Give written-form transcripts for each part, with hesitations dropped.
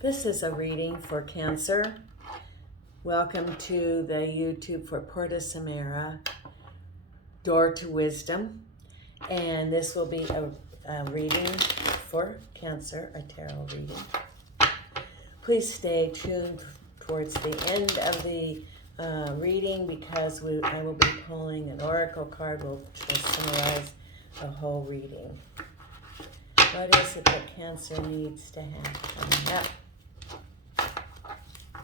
This is a reading for Cancer. Welcome to the YouTube for Porta Samara, Door to Wisdom. And this will be a reading for Cancer, a tarot reading. Please stay tuned towards the end of the reading because I will be pulling an oracle card which will summarize the whole reading. What is it that Cancer needs to have coming up?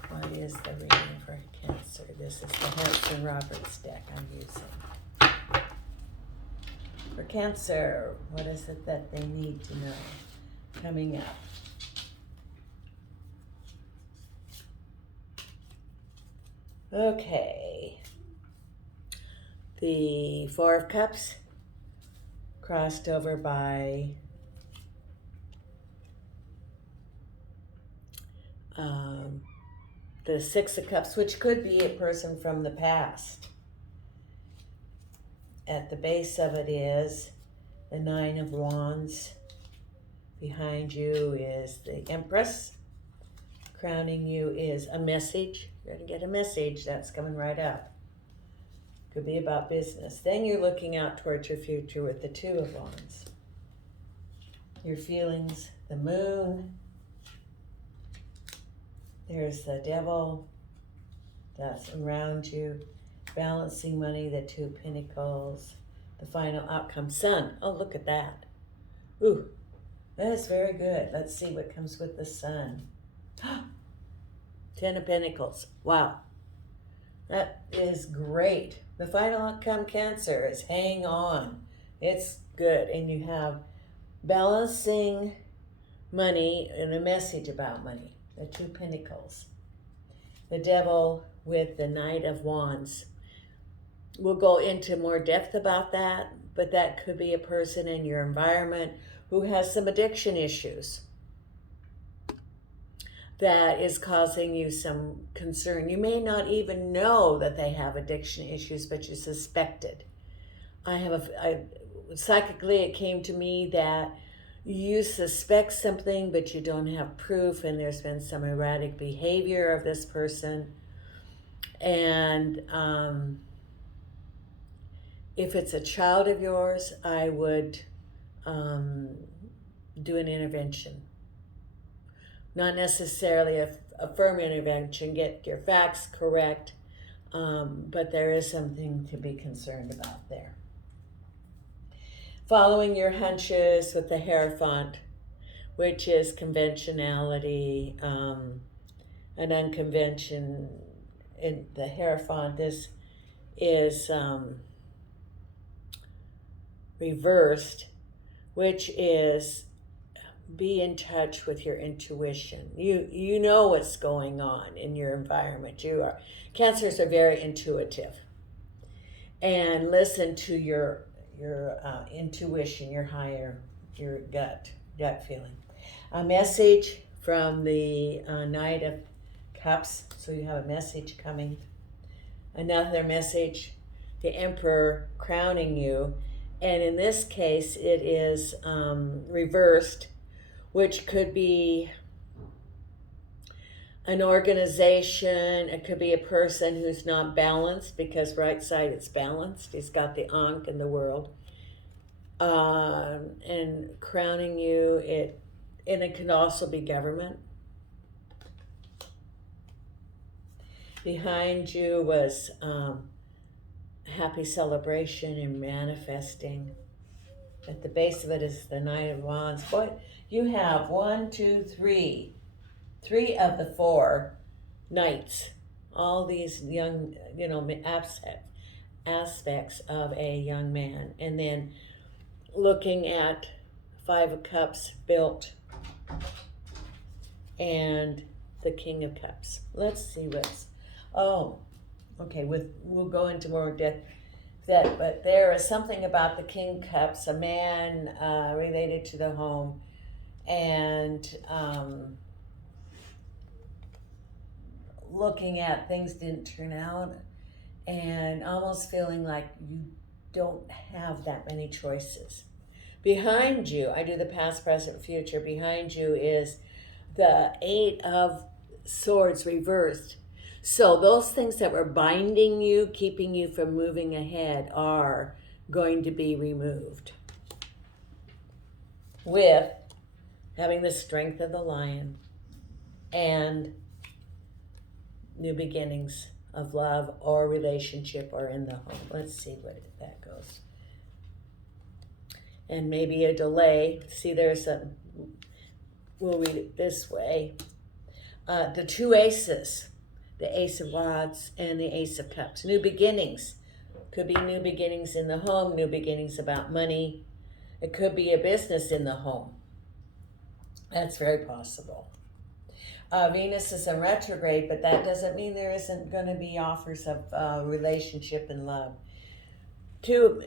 What is the reading for Cancer? This is the Hanson Roberts deck I'm using. For Cancer, what is it that they need to know coming up? Okay. The Four of Cups crossed over by the Six of Cups, which could be a person from the past. At the base of it is the Nine of Wands. Behind you is the Empress. Crowning you is a message. You're going to get a message that's coming right up. Could be about business. Then you're looking out towards your future with the Two of Wands. Your feelings, the Moon. There's the Devil that's around you. Balancing money, the Two of Pentacles. The final outcome, Sun. Oh, look at that. Ooh, that is very good. Let's see what comes with the Sun. Ten of Pentacles. Wow. That is great. The final outcome, Cancer, is hang on. It's good. And you have balancing money and a message about money. The Two Pentacles. The Devil with the Knight of Wands. We'll go into more depth about that, but that could be a person in your environment who has some addiction issues that is causing you some concern. You may not even know that they have addiction issues, but you suspect it. Psychically, it came to me that you suspect something, but you don't have proof, and there's been some erratic behavior of this person. And if it's a child of yours, I would do an intervention. Not necessarily a firm intervention, get your facts correct, but there is something to be concerned about there. Following your hunches with the Hierophant, which is conventionality, an unconvention. In the Hierophant, this is reversed, which is be in touch with your intuition. You know what's going on in your environment. Cancers are very intuitive, and listen to your intuition, your gut feeling. A message from the Knight of Cups, so you have a message coming. Another message, the Emperor crowning you, and in this case it is reversed, which could be an organization. It could be a person who's not balanced, because right side it's balanced. He's got the Ankh in the world. And crowning you, and it can also be government. Behind you was happy celebration and manifesting. At the base of it is the Knight of Wands. Boy, you have 1, 2, 3. 3 of the 4 knights. All these young, aspects of a young man. And then looking at 5 of Cups built and the King of Cups. Let's see what's... Oh, okay, we'll go into more depth. But there is something about the King of Cups, a man related to the home, and looking at things didn't turn out, and almost feeling like you don't have that many choices. Behind you, I do the past, present, future. Behind you is the Eight of Swords reversed. So those things that were binding you, keeping you from moving ahead, are going to be removed. With having the strength of the lion and new beginnings of love or relationship or in the home. Let's see what that goes. And maybe a delay. See, we'll read it this way. The two aces, the Ace of Wands and the Ace of Cups. New beginnings. Could be new beginnings in the home, new beginnings about money. It could be a business in the home. That's very possible. Venus is in retrograde, but that doesn't mean there isn't going to be offers of relationship and love.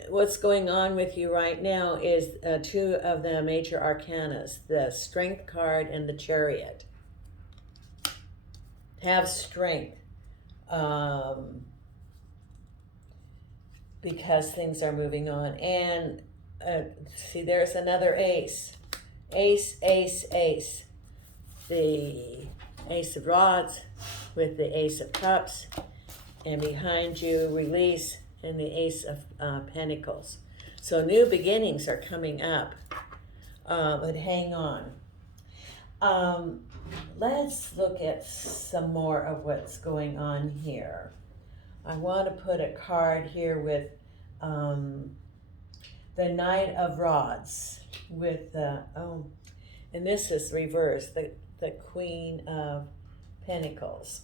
What's going on with you right now is two of the major arcanas, the Strength card and the Chariot. Have strength because things are moving on. And see, there's another ace. Ace, ace, ace. The Ace of Rods with the Ace of Cups. And behind you, release, and the Ace of Pentacles. So new beginnings are coming up. But hang on. Let's look at some more of what's going on here. I want to put a card here with the Knight of Rods with the, and this is reversed, the Queen of Pentacles.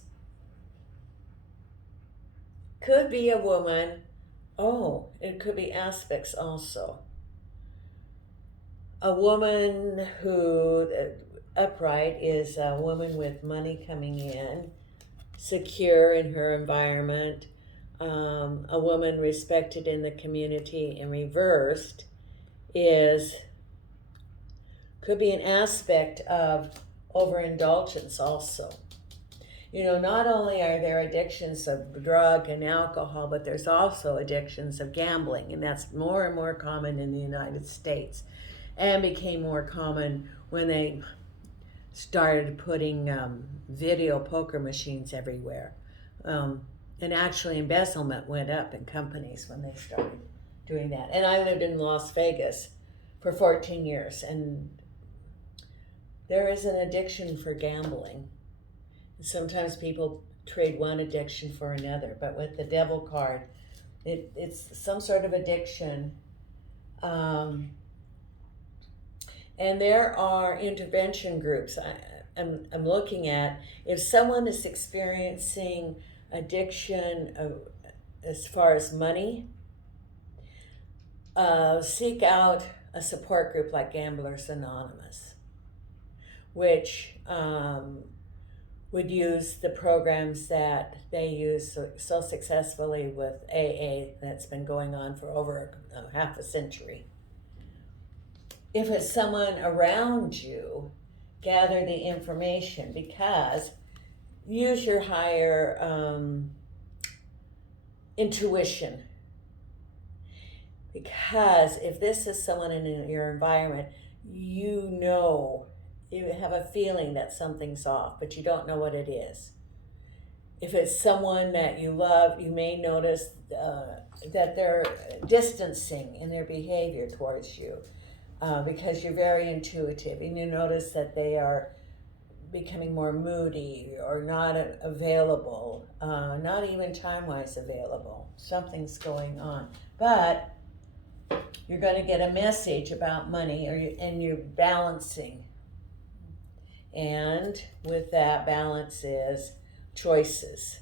Could be a woman. Oh, it could be aspects also. A woman who, upright, is a woman with money coming in, secure in her environment, a woman respected in the community, and reversed could be an aspect of overindulgence also. You know, not only are there addictions of drug and alcohol, but there's also addictions of gambling, and that's more and more common in the United States, and became more common when they started putting video poker machines everywhere. And actually embezzlement went up in companies when they started doing that. And I lived in Las Vegas for 14 years, and there is an addiction for gambling. Sometimes people trade one addiction for another, but with the Devil card, it's some sort of addiction. And there are intervention groups. I'm looking at, if someone is experiencing addiction as far as money, seek out a support group like Gamblers Anonymous, which would use the programs that they use so successfully with AA that's been going on for over half a century. If it's someone around you, gather the information, because use your higher intuition. Because if this is someone in your environment, you have a feeling that something's off, but you don't know what it is. If it's someone that you love, you may notice that they're distancing in their behavior towards you because you're very intuitive, and you notice that they are becoming more moody or not available, not even time-wise available. Something's going on. But you're going to get a message about money, and you're balancing. And with that, balance is choices.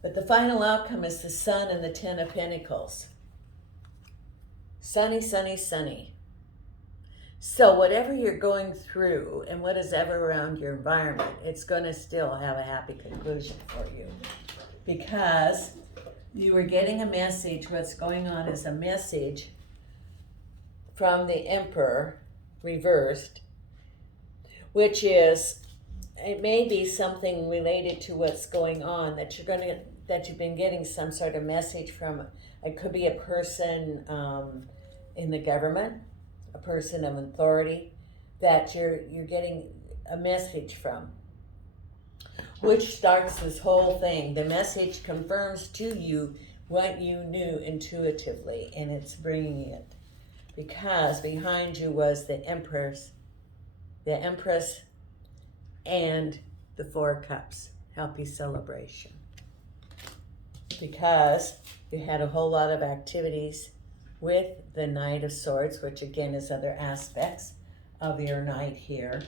But the final outcome is the Sun and the Ten of Pentacles. Sunny, sunny, sunny. So whatever you're going through and what is ever around your environment, it's going to still have a happy conclusion for you. Because you were getting a message. What's going on is a message from the Emperor reversed, which is, it may be something related to what's going on that you've been getting some sort of message from. It could be a person in the government, a person of authority that you're getting a message from, which starts this whole thing. The message confirms to you what you knew intuitively, and it's bringing it because behind you was the Empress, and the Four Cups. Happy celebration. Because you had a whole lot of activities with the Knight of Swords, which again is other aspects of your knight here.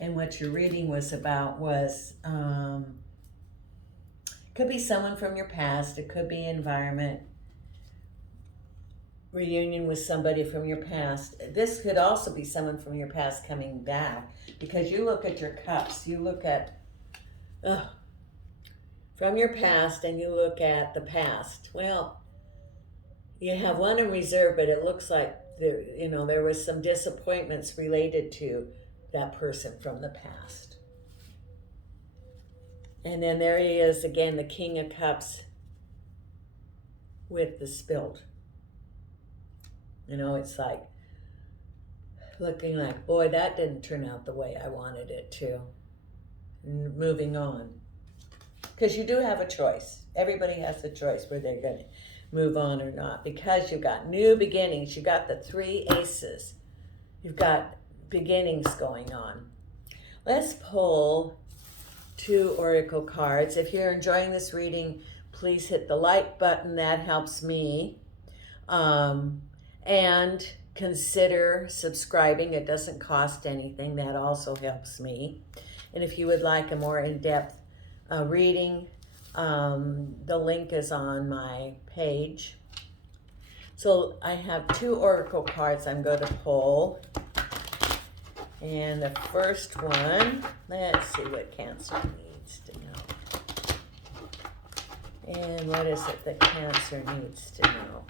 And what your reading was about was, could be someone from your past, it could be environment, reunion with somebody from your past. This could also be someone from your past coming back, because you look at your cups, you look at from your past and you look at the past. Well, you have one in reserve, but it looks like there was some disappointments related to that person from the past. And then there he is again, the King of Cups with the spilled. It's like looking like, boy, that didn't turn out the way I wanted it to. And moving on. Because you do have a choice. Everybody has a choice where they're going to move on or not. Because you've got new beginnings. You've got the 3 aces. You've got beginnings going on. Let's pull 2 oracle cards. If you're enjoying this reading, please hit the like button. That helps me. And consider subscribing. It doesn't cost anything. That also helps me. And if you would like a more in-depth reading, the link is on my page. So I have 2 oracle cards I'm going to pull. And the first one, let's see what Cancer needs to know. And what is it that Cancer needs to know?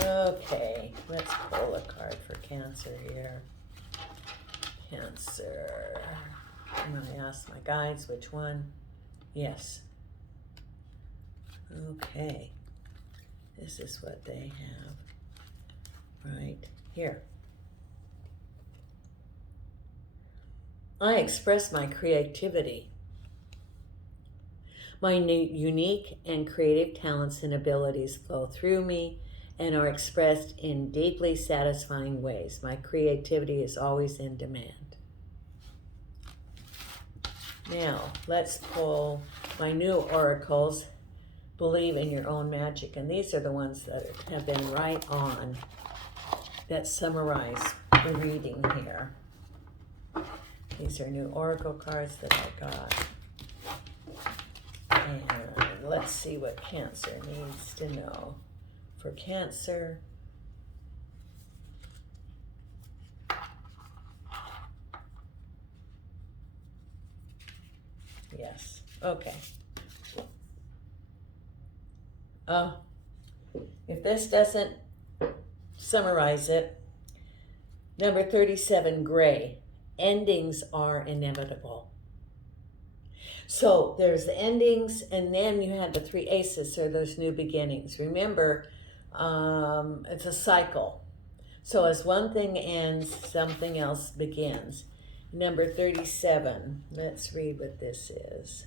Okay, let's pull a card for Cancer here. Cancer. I'm going to ask my guides which one. Yes. Okay. This is what they have right here. I express my creativity. My unique and creative talents and abilities flow through me and are expressed in deeply satisfying ways. My creativity is always in demand. Now, let's pull my new oracles. Believe in your own magic. And these are the ones that have been right on, that summarize the reading here. These are new oracle cards that I got. And let's see what Cancer needs to know. For Cancer, yes, okay. If this doesn't summarize it, number 37, gray. Endings are inevitable. So there's the endings, and then you had the 3 aces, or those new beginnings. Remember, it's a cycle. So as one thing ends, something else begins. Number 37, let's read what this is.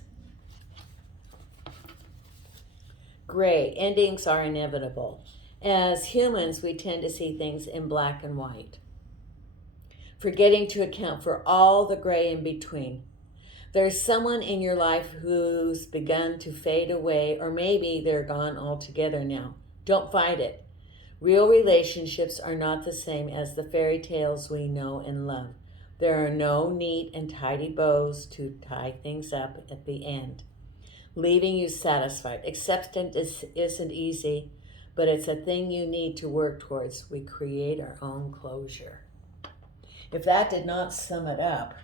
Gray, endings are inevitable. As humans, we tend to see things in black and white, forgetting to account for all the gray in between. There's someone in your life who's begun to fade away, or maybe they're gone altogether now. Don't fight it. Real relationships are not the same as the fairy tales we know and love. There are no neat and tidy bows to tie things up at the end, leaving you satisfied. Acceptance isn't easy, but it's a thing you need to work towards. We create our own closure. If that did not sum it up,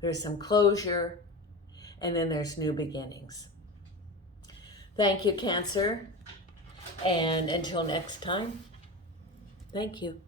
there's some closure, and then there's new beginnings. Thank you, Cancer. And until next time, thank you.